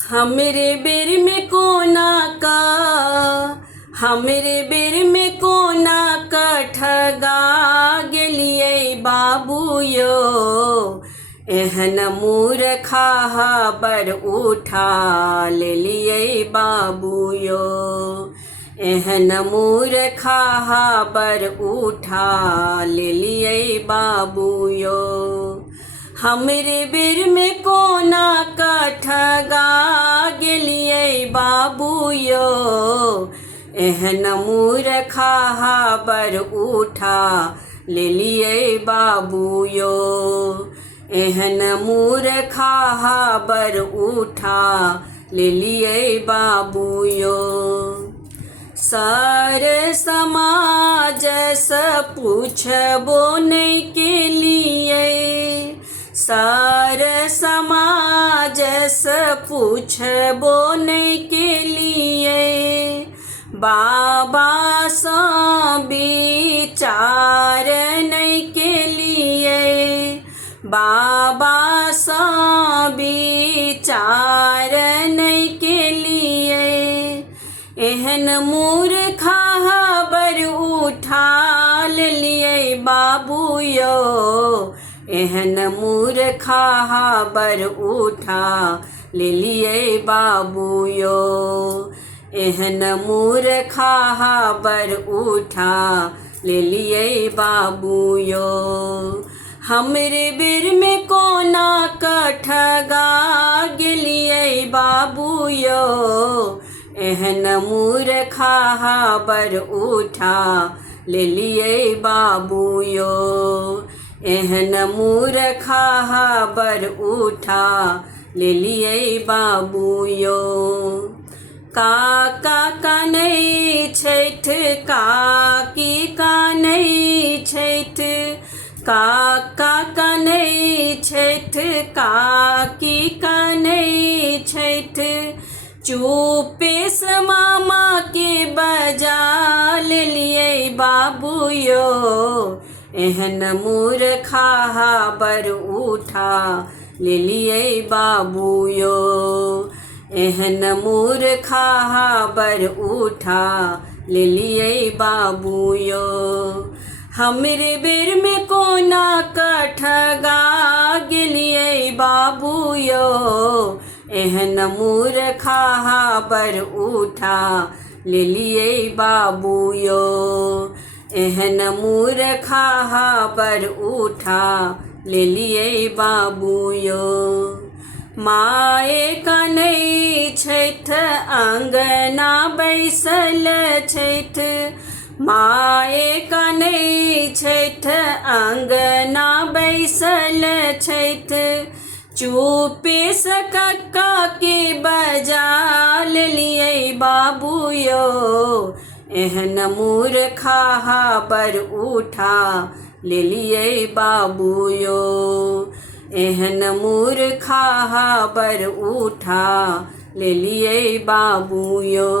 हमरे बेर में कोना का हमरे बेर में कोना का ठगा गेलिए बाबू यो। एहन मूर्खा बर उठा लेलिए बाबू यो। एहन मूर्खा बर उठा लेलिए बाबू यो। हमरे बेर में कोना का ठगा गेलिए बाबू यो। एहन मूर्खा बर उठा लेलिए बाबू यो। एहन मूर्खा बर उठा लेलिए बाबू यो। सार समाज से पूछबो नहीं के लिए। सार समाज से पूछबो नहीं के लिए। बाबा सा विचार नहीं के लिए। बाबा सा विचार नहीं के लिए। एहन मूर्खा बर उठा लेलिए बाबू यो। एहन मूर्खा बर उठा लेलिए बाबू यो। एहन मूर्खा बर उठा लेलिए बाबू यो। हमरे बेर में कोना का ठगा गेलिए बाबू यो। एहन मूर्खा बर उठा लेलिए बाबू यो। एहन मूर्खा बर उठा लेलिए बाबू यो। काका का नहीं छैठ काकी का नहीं छैठ। काका का नहीं छैठ काकी का नहीं छैठ। चुपे से मामा के बजा लेलिए बाबू यो। एहन मूर्खा बर उठा लेलिए बाबू यो। एहन मूर्खा बर उठा लेलिए बाबू यो। हमरे बेर में कोना का ठगा गेलिए बाबू यो। एहन मूर्खा बर उठा लेलिए बाबू यो। एहन मूर्खा बर उठा लेलिए बाबू यो। माए का नहीं छैठ अंगना बैसल छैठ। माए का नहीं छैठ अंगना बैसल छैठ। चुपे से कक्का के बजा लेलिए बाबू यो। एहन मूर्खा बर उठा लेलिए बाबू यो। एहन मूर्खा बर उठा लेलिए बाबू यो।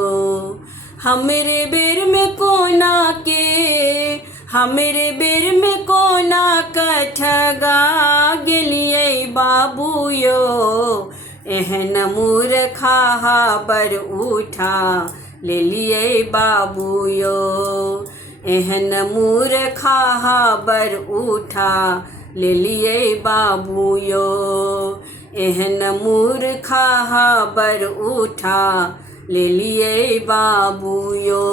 हमरे बेर में कोना के हमरे बेर में कोना का ठगा गेलिए बाबू यो। एहन मूर्खा बर उठा लेलिए बाबू यो। एहन मूर्खा बर उठा लेलिए बाबू यो। एहन मूर्खा बर उठा लेलिए बाबू यो।